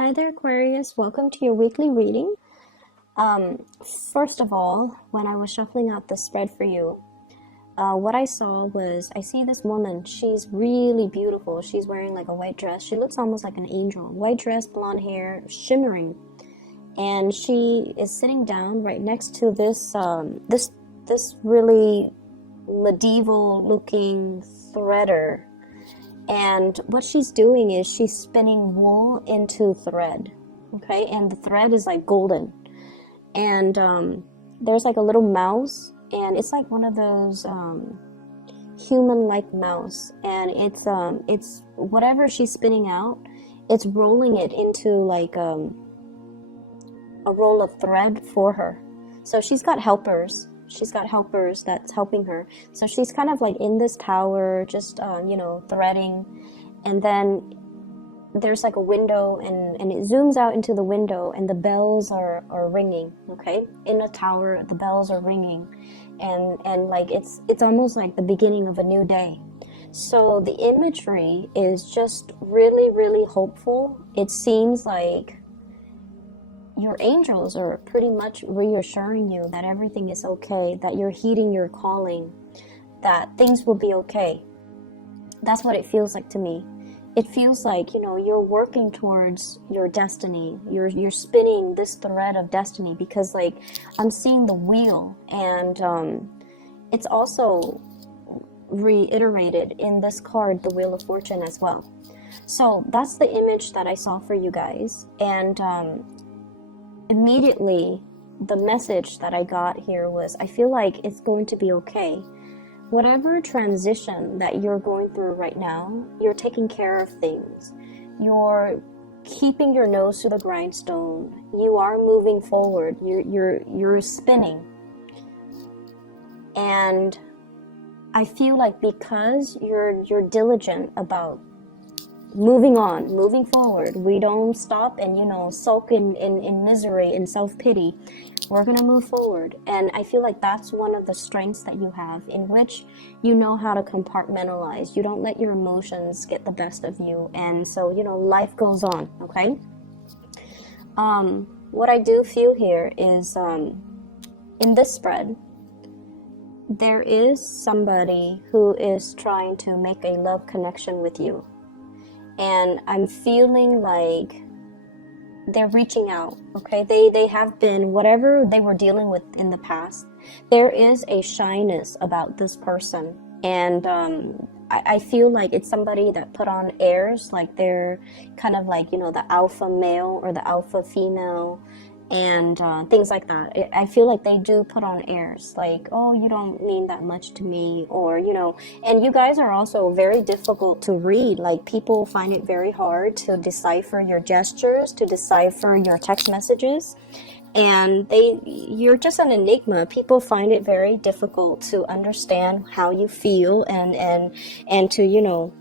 Hi there, Aquarius. Welcome to your weekly reading. First of all, when I was shuffling out the spread for you, what I saw was I see this woman. She's really beautiful. She's wearing like a white dress. She looks almost like an angel. White dress, blonde hair, shimmering, and she is sitting down right next to this really medieval-looking threader. And what she's doing is she's spinning wool into thread, okay? And the thread is like golden. And there's like a little mouse, and it's like one of those human-like mouse. And it's whatever she's spinning out, it's rolling it into like a roll of thread for her. So she's got helpers. She's got helpers that's helping her. So she's kind of like in this tower, just, threading. And then there's like a window, and it zooms out into the window, and the bells are ringing, okay? In a tower, the bells are ringing. And like it's almost like the beginning of a new day. So the imagery is just really, really hopeful. It seems like your angels are pretty much reassuring you that everything is okay, that you're heeding your calling, that things will be okay. That's what it feels like to me. It feels like, you're working towards your destiny. You're spinning this thread of destiny, because like I'm seeing the wheel, and it's also reiterated in this card, the Wheel of Fortune, as well. So that's the image that I saw for you guys. And immediately the message that I got here was, I feel like it's going to be okay. Whatever transition that you're going through right now, you're taking care of things. You're keeping your nose to the grindstone. You are moving forward. You're spinning. And I feel like because you're diligent about moving on, moving forward, we don't stop and sulk in misery and self-pity. We're gonna move forward. And I feel like that's one of the strengths that you have, in which you know how to compartmentalize. You don't let your emotions get the best of you, and so life goes on. Okay. What I do feel here is in this spread, there is somebody who is trying to make a love connection with you. And I'm feeling like they're reaching out, okay? They have been, whatever they were dealing with in the past, there is a shyness about this person. And I feel like it's somebody that put on airs, like they're kind of like, the alpha male or the alpha female, and things like that. I feel like they do put on airs, like, oh, you don't mean that much to me, or, and you guys are also very difficult to read. Like, people find it very hard to decipher your gestures, to decipher your text messages, and you're just an enigma. People find it very difficult to understand how you feel, and to,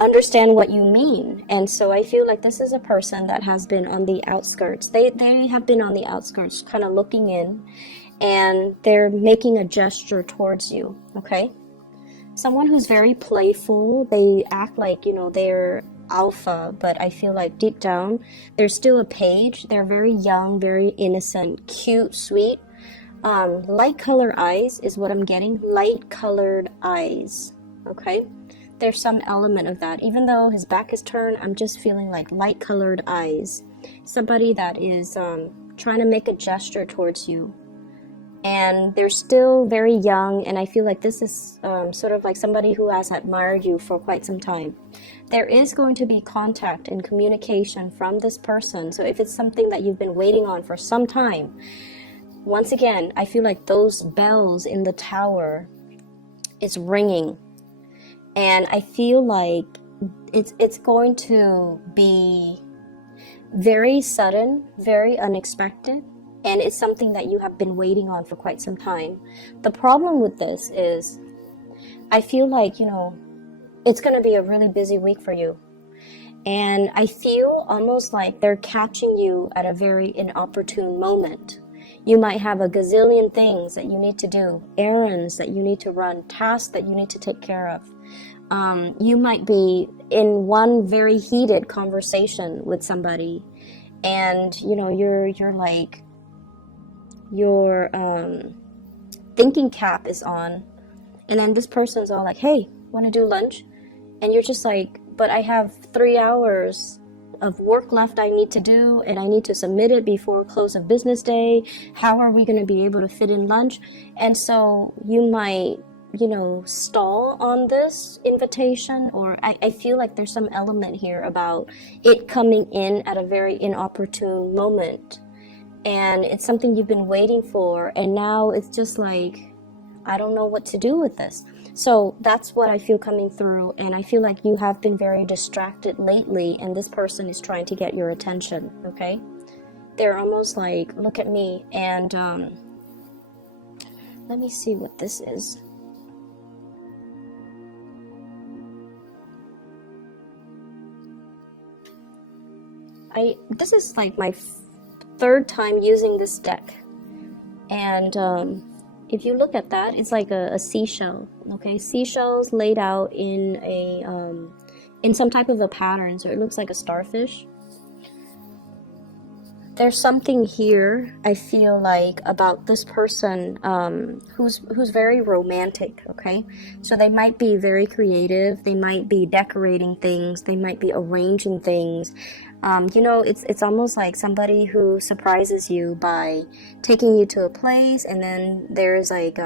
understand what you mean. And so I feel like this is a person that has been on the outskirts. They have been on the outskirts, kind of looking in, and they're making a gesture towards you, okay? Someone who's very playful. They act like, they're alpha, but I feel like deep down, they're still a page. They're very young, very innocent, cute, sweet. Light color eyes is what I'm getting. Light colored eyes, okay? There's some element of that. Even though his back is turned, I'm just feeling like light colored eyes. Somebody that is trying to make a gesture towards you. And they're still very young, and I feel like this is sort of like somebody who has admired you for quite some time. There is going to be contact and communication from this person. So if it's something that you've been waiting on for some time, once again, I feel like those bells in the tower is ringing. And I feel like it's going to be very sudden, very unexpected, and it's something that you have been waiting on for quite some time. The problem with this is I feel like, it's going to be a really busy week for you. And I feel almost like they're catching you at a very inopportune moment. You might have a gazillion things that you need to do, errands that you need to run, tasks that you need to take care of. You might be in one very heated conversation with somebody, and you know you're like your thinking cap is on, and then this person's all like, hey, want to do lunch? And you're just like, but I have 3 hours of work left I need to do, and I need to submit it before close of business day. How are we going to be able to fit in lunch? And so you might, you know, stall on this invitation, or I feel like there's some element here about it coming in at a very inopportune moment, and it's something you've been waiting for, and now it's just like, I don't know what to do with this. So that's what I feel coming through, and I feel like you have been very distracted lately, and this person is trying to get your attention, okay? They're almost like, look at me, and let me see what this is. This is like my third time using this deck, and if you look at that, it's like a seashell, okay? Seashells laid out in a in some type of a pattern, so it looks like a starfish. There's something here, I feel like, about this person who's very romantic, okay? So they might be very creative, they might be decorating things, they might be arranging things. You know, it's almost like somebody who surprises you by taking you to a place, and then there's like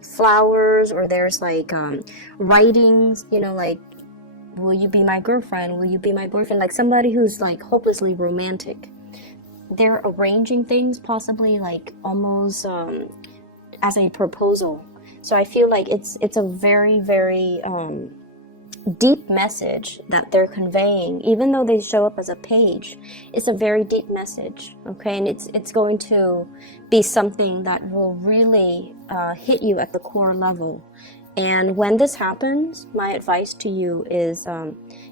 flowers, or there's like writings, you know, like, will you be my girlfriend? Will you be my boyfriend? Like somebody who's like hopelessly romantic. They're arranging things, possibly like almost as a proposal. So I feel like it's a very, very deep message that they're conveying. Even though they show up as a page, it's a very deep message, okay? And it's going to be something that will really hit you at the core level. And when this happens, my advice to you is,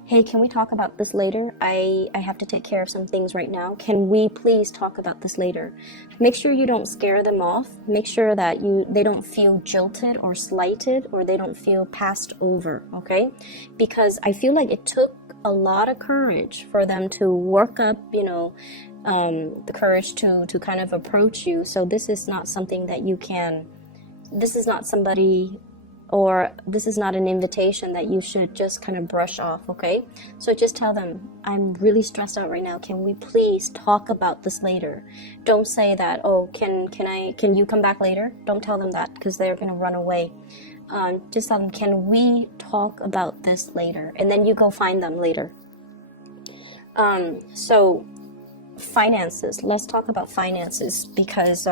hey, can we talk about this later? I have to take care of some things right now. Can we please talk about this later? Make sure you don't scare them off. Make sure that they don't feel jilted or slighted, or they don't feel passed over, okay? Because I feel like it took a lot of courage for them to work up, you know, the courage to kind of approach you. So this is not something that you can, this is not somebody, or this is not an invitation that you should just kind of brush off, okay? So just tell them, I'm really stressed out right now. Can we please talk about this later? Don't say that, oh, can you come back later? Don't tell them that, because they're gonna run away. Just tell them, can we talk about this later? And then you go find them later. So finances, let's talk about finances, because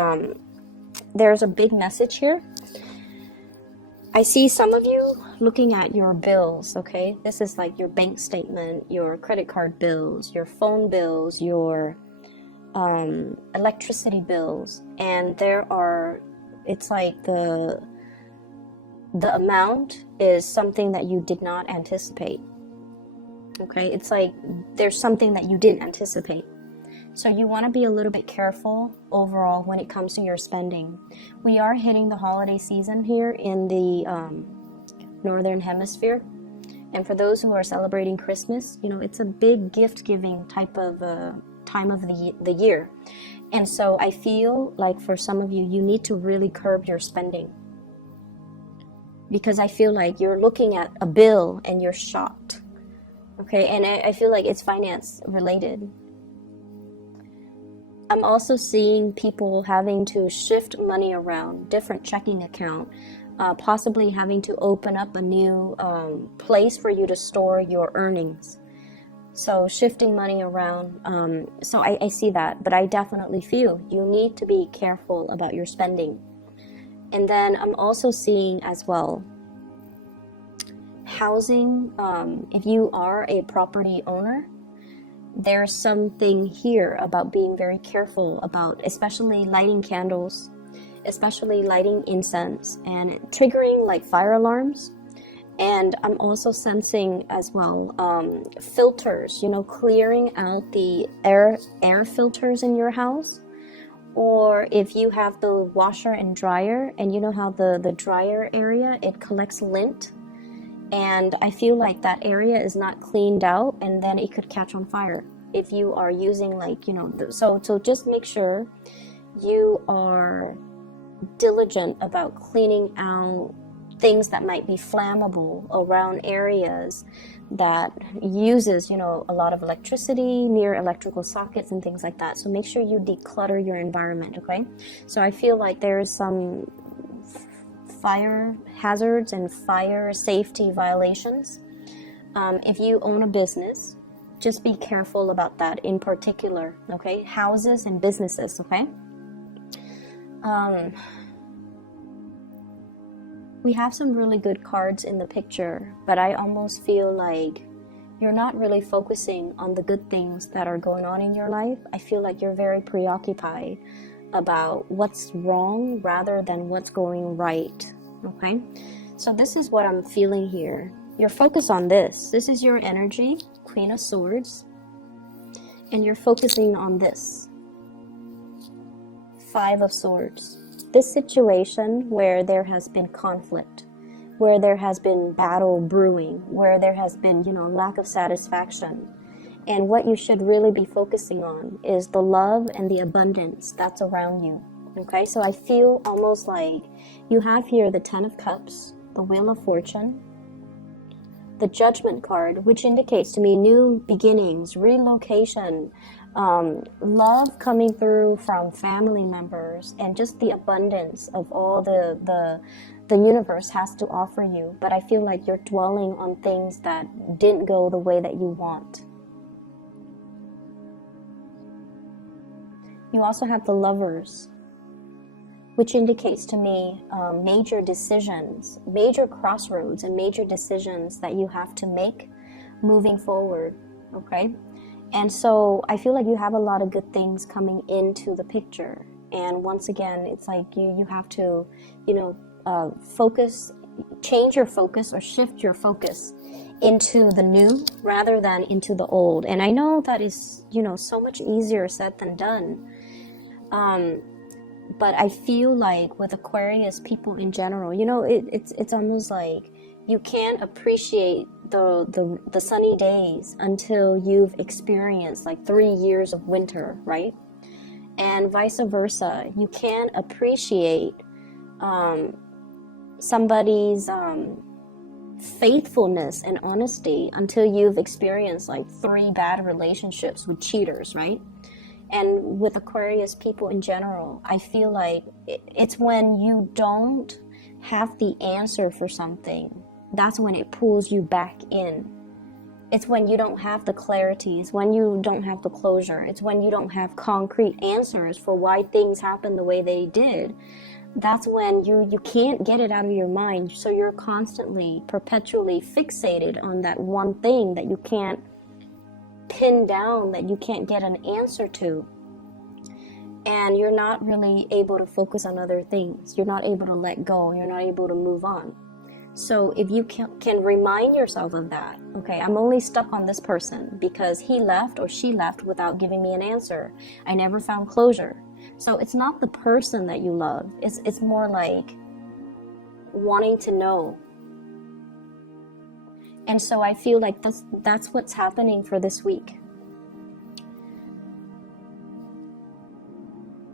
there's a big message here. I see some of you looking at your bills, okay? This is like your bank statement, your credit card bills, your phone bills, your electricity bills, and it's like the amount is something that you did not anticipate, okay? It's like there's something that you didn't anticipate. So you want to be a little bit careful overall when it comes to your spending. We are hitting the holiday season here in the Northern Hemisphere. And for those who are celebrating Christmas, you know, it's a big gift-giving type of time of the year. And so I feel like for some of you, you need to really curb your spending. Because I feel like you're looking at a bill and you're shocked. Okay, and I feel like it's finance related. I'm also seeing people having to shift money around, different checking account, possibly having to open up a new place for you to store your earnings. So shifting money around, so I see that, but I definitely feel you need to be careful about your spending. And then I'm also seeing as well, housing, if you are a property owner, there's something here about being very careful about, especially lighting candles, especially lighting incense, and triggering like fire alarms. And I'm also sensing as well filters, you know, clearing out the air filters in your house. Or if you have the washer and dryer, and you know how the dryer area, it collects lint. And I feel like that area is not cleaned out, and then it could catch on fire if you are using, like, you know, so just make sure you are diligent about cleaning out things that might be flammable around areas that uses, you know, a lot of electricity, near electrical sockets and things like that. So make sure you declutter your environment, okay? So I feel like there's some fire hazards and fire safety violations. If you own a business, just be careful about that in particular, okay? Houses and businesses, okay? We have some really good cards in the picture, but I almost feel like you're not really focusing on the good things that are going on in your life. I feel like you're very preoccupied about what's wrong rather than what's going right, okay? So this is what I'm feeling here. You're focused on this. This is your energy, Queen of Swords, and you're focusing on this, Five of Swords. This situation where there has been conflict, where there has been battle brewing, where there has been, you know, lack of satisfaction. And what you should really be focusing on is the love and the abundance that's around you. Okay, so I feel almost like you have here the Ten of Cups, the Wheel of Fortune, the Judgment card, which indicates to me new beginnings, relocation, love coming through from family members, and just the abundance of all the universe has to offer you. But I feel like you're dwelling on things that didn't go the way that you want. You also have the Lovers, which indicates to me major decisions, major crossroads and major decisions that you have to make moving forward, okay? And so I feel like you have a lot of good things coming into the picture. And once again, it's like you have to, you know, focus, change your focus or shift your focus into the new rather than into the old. And I know that is, you know, so much easier said than done. But I feel like with Aquarius people in general, you know, it's almost like you can't appreciate the sunny days until you've experienced like 3 years of winter, right? And vice versa. You can't appreciate somebody's faithfulness and honesty until you've experienced like 3 bad relationships with cheaters, right? And with Aquarius people in general, I feel like it's when you don't have the answer for something, that's when it pulls you back in. It's when you don't have the clarity, it's when you don't have the closure, it's when you don't have concrete answers for why things happen the way they did. That's when you can't get it out of your mind, so you're constantly, perpetually fixated on that one thing that you can't pin down, that you can't get an answer to. And you're not really able to focus on other things. You're not able to let go. You're not able to move on. So if you can remind yourself of that, okay, I'm only stuck on this person because he left or she left without giving me an answer. I never found closure. So it's not the person that you love. It's more like wanting to know. And so I feel like that's what's happening for this week.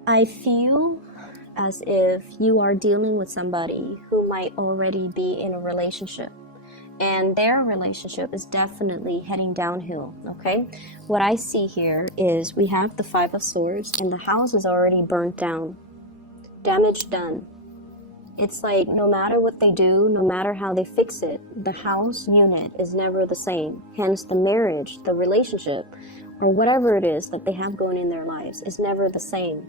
I feel as if you are dealing with somebody who might already be in a relationship, and their relationship is definitely heading downhill, okay? What I see here is we have the Five of Swords, and the house is already burnt down. Damage done. It's like no matter what they do, no matter how they fix it, the house unit is never the same. Hence the marriage, the relationship, or whatever it is that they have going in their lives is never the same.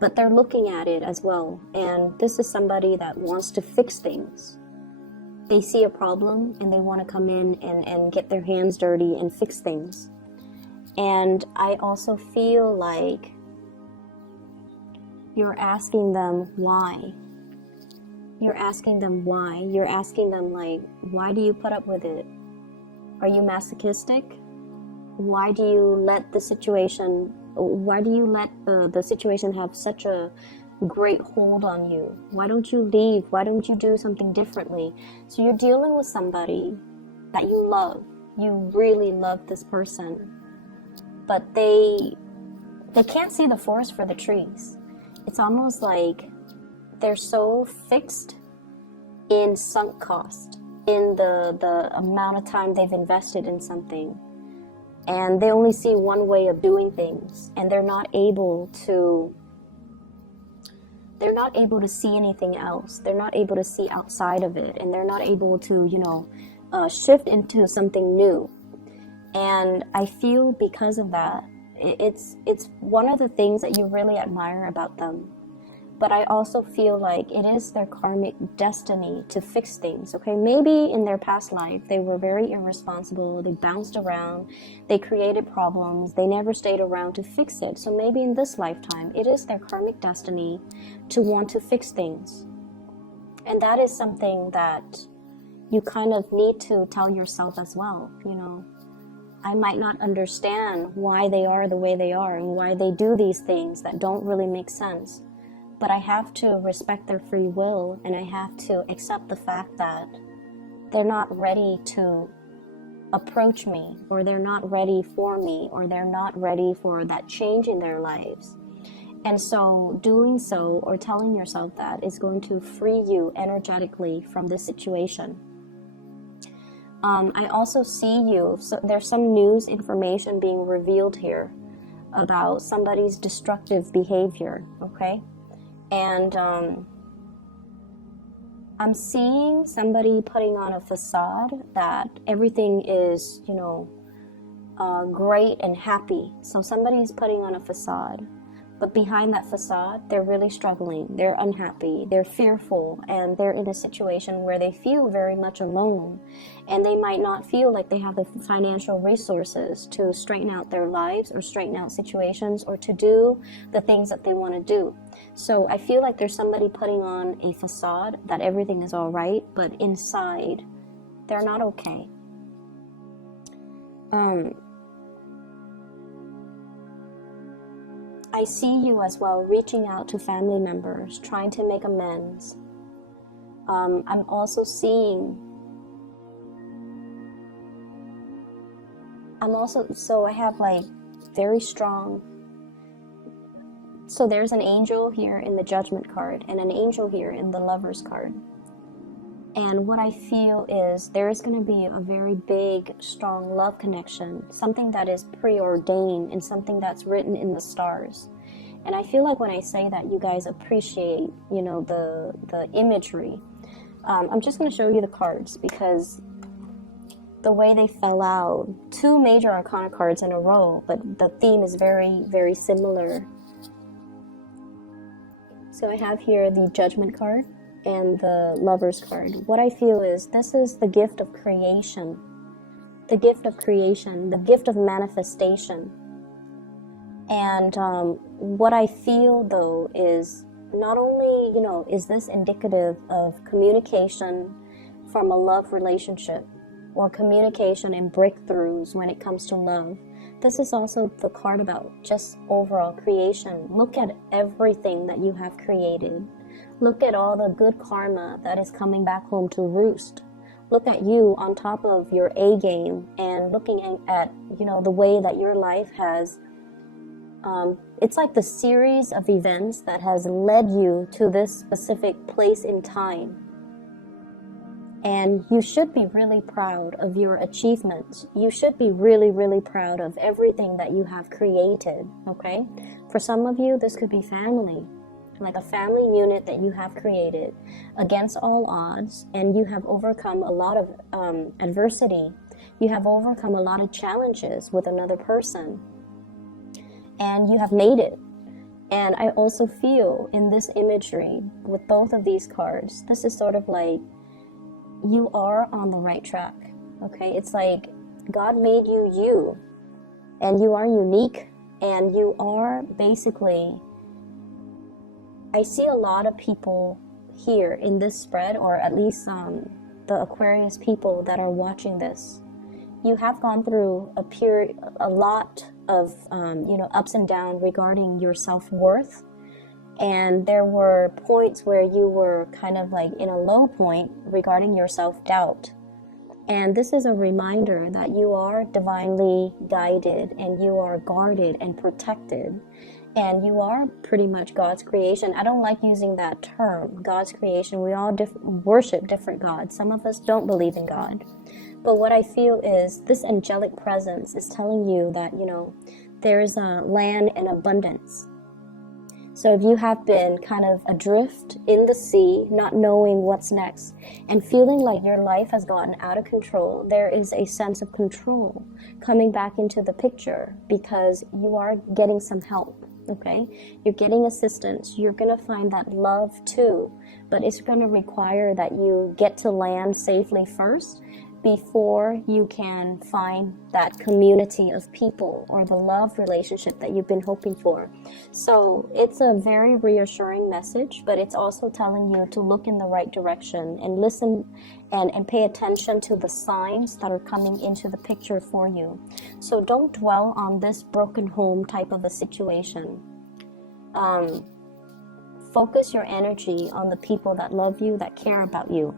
But they're looking at it as well. And this is somebody that wants to fix things. They see a problem and they want to come in and get their hands dirty and fix things. And I also feel like you're asking them why. You're asking them why. You're asking them, like, why do you put up with it? Are you masochistic? Why do you let the situation have such a great hold on you. Why don't you leave? Why don't you do something differently? So you're dealing with somebody that you love. You really love this person, but they can't see the forest for the trees. It's almost like they're so fixed in sunk cost, in the amount of time they've invested in something, and they only see one way of doing things, and they're not able to see anything else. They're not able to see outside of it, and they're not able to, shift into something new. And I feel because of that, it's one of the things that you really admire about them. But I also feel like it is their karmic destiny to fix things, okay? Maybe in their past life, they were very irresponsible, they bounced around, they created problems, they never stayed around to fix it. So maybe in this lifetime, it is their karmic destiny to want to fix things. And that is something that you kind of need to tell yourself as well, I might not understand why they are the way they are and why they do these things that don't really make sense. But I have to respect their free will, and I have to accept the fact that they're not ready to approach me, or they're not ready for me, or they're not ready for that change in their lives. And so doing so, or telling yourself that, is going to free you energetically from this situation. I also see you, so there's some news information being revealed here about somebody's destructive behavior, okay? And I'm seeing somebody putting on a facade that everything is, great and happy. So somebody's putting on a facade, but behind that facade, they're really struggling. They're unhappy, they're fearful, and they're in a situation where they feel very much alone. And they might not feel like they have the financial resources to straighten out their lives or straighten out situations or to do the things that they want to do. So I feel like there's somebody putting on a facade that everything is all right, but inside, they're not okay. I see you as well reaching out to family members, trying to make amends. I'm also so I have like very strong, so there's an angel here in the Judgment card and an angel here in the Lovers card. And what I feel is there is going to be a very big, strong love connection, something that is preordained and something that's written in the stars. And I feel like when I say that, you guys appreciate, the imagery. I'm just going to show you the cards because the way they fell out, 2 major arcana cards in a row, but the theme is very, very similar. So I have here the Judgment card and the Lovers card. What I feel is this is the gift of creation, the gift of creation, the gift of manifestation. And what I feel though is not only, is this indicative of communication from a love relationship or communication and breakthroughs when it comes to love. This is also the card about just overall creation. Look at everything that you have created. Look at all the good karma that is coming back home to roost. Look at you on top of your A game and looking at, the way that your life has, it's like the series of events that has led you to this specific place in time. And you should be really proud of your achievements. You should be really, really proud of everything that you have created, okay? For some of you, this could be family. Like a family unit that you have created against all odds, and you have overcome a lot of adversity. You have overcome a lot of challenges with another person, and you have made it. And I also feel in this imagery with both of these cards, this is sort of like you are on the right track, okay? It's like God made you, and you are unique, and you are basically, I see a lot of people here in this spread, or at least the Aquarius people that are watching this. You have gone through a lot of ups and downs regarding your self-worth, And there were points where you were kind of like in a low point regarding your self-doubt. And this is a reminder that you are divinely guided and you are guarded and protected. And you are pretty much God's creation. I don't like using that term, God's creation. We all worship different gods. Some of us don't believe in God. But what I feel is this angelic presence is telling you that, you know, there is a land in abundance. So if you have been kind of adrift in the sea, not knowing what's next, and feeling like your life has gotten out of control, there is a sense of control coming back into the picture because you are getting some help, okay? You're getting assistance. You're going to find that love too, but it's going to require that you get to land safely first before you can find that community of people or the love relationship that you've been hoping for. So it's a very reassuring message, but it's also telling you to look in the right direction and listen and pay attention to the signs that are coming into the picture for you. So don't dwell on this broken home type of a situation. Focus your energy on the people that love you, that care about you.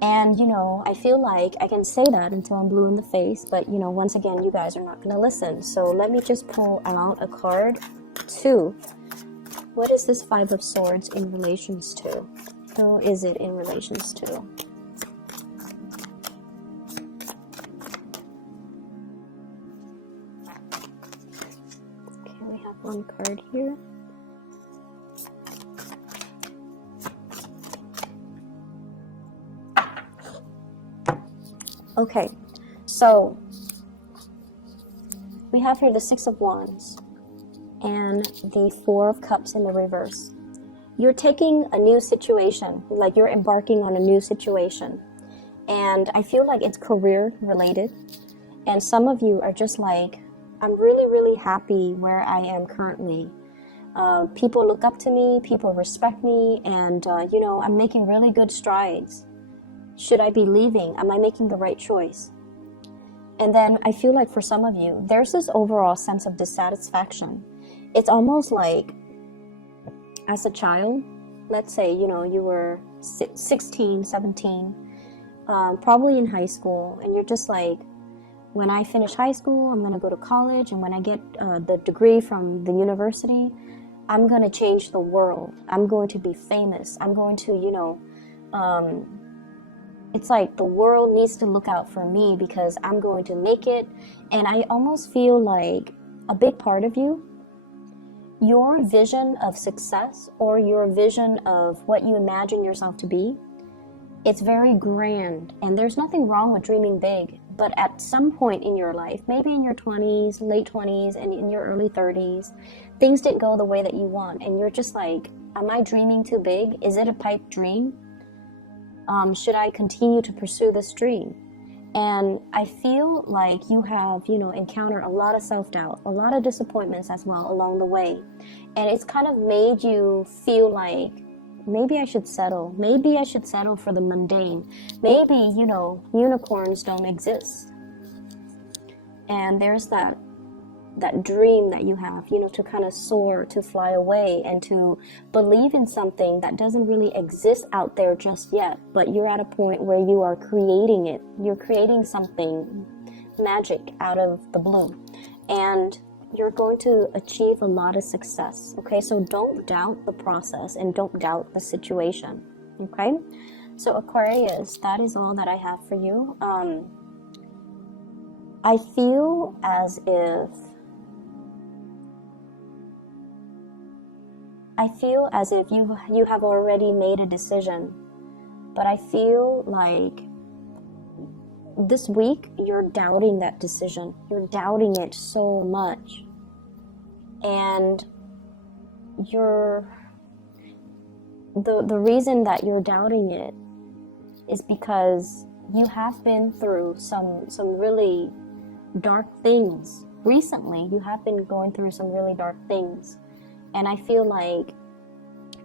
And, you know, I feel like I can say that until I'm blue in the face, but, you know, once again, you guys are not going to listen. So let me just pull out a card. 2. What is this 5 of Swords in relations to? Who is it in relations to? Okay, we have one card here. Okay, so we have here the 6 of Wands and the 4 of Cups in the reverse. You're taking a new situation, like you're embarking on a new situation. And I feel like it's career related. And some of you are just like, I'm really, really happy where I am currently. People look up to me, people respect me, and, you know, I'm making really good strides. Should I be leaving? Am I making the right choice? And then I feel like for some of you, there's this overall sense of dissatisfaction. It's almost like as a child, let's say, you know, you were 16, 17, probably in high school, and you're just like, when I finish high school, I'm going to go to college, and when I get the degree from the university, I'm going to change the world. I'm going to be famous. I'm going to, you know, it's like the world needs to look out for me because I'm going to make it. And I almost feel like a big part of you, your vision of success or your vision of what you imagine yourself to be, it's very grand. And there's nothing wrong with dreaming big. But at some point in your life, maybe in your 20s, late 20s, and in your early 30s, things didn't go the way that you want. And you're just like, am I dreaming too big? Is it a pipe dream? Should I continue to pursue this dream? And I feel like you have, you know, encountered a lot of self-doubt, a lot of disappointments as well along the way. And it's kind of made you feel like, maybe I should settle. Maybe I should settle for the mundane. Maybe, you know, unicorns don't exist. And there's that dream that you have, you know, to kind of soar, to fly away, and to believe in something that doesn't really exist out there just yet, but you're at a point where you are creating it. You're creating something magic out of the blue, and you're going to achieve a lot of success, okay? So don't doubt the process and don't doubt the situation, okay? So Aquarius, that is all that I have for you. I feel as if you have already made a decision, but I feel like this week you're doubting that decision. You're doubting it so much. And the reason that you're doubting it is because you have been through some really dark things. Recently, you have been going through some really dark things. And I feel like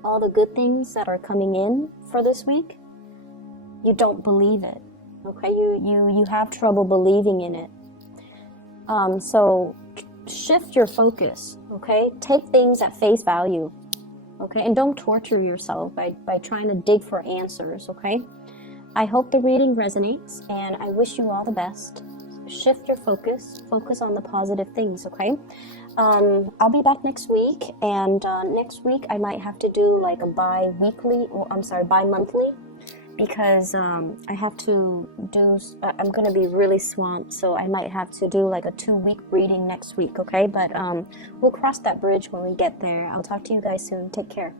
all the good things that are coming in for this week, you don't believe it. Okay, you have trouble believing in it. So shift your focus, okay? Take things at face value, okay? And don't torture yourself by trying to dig for answers, okay? I hope the reading resonates, and I wish you all the best. Shift your focus. Focus on the positive things, okay? I'll be back next week, and next week I might have to do like a bi-monthly, because I have to do, I'm going to be really swamped, so I might have to do like a 2-week reading next week, okay? But we'll cross that bridge when we get there. I'll talk to you guys soon. Take care.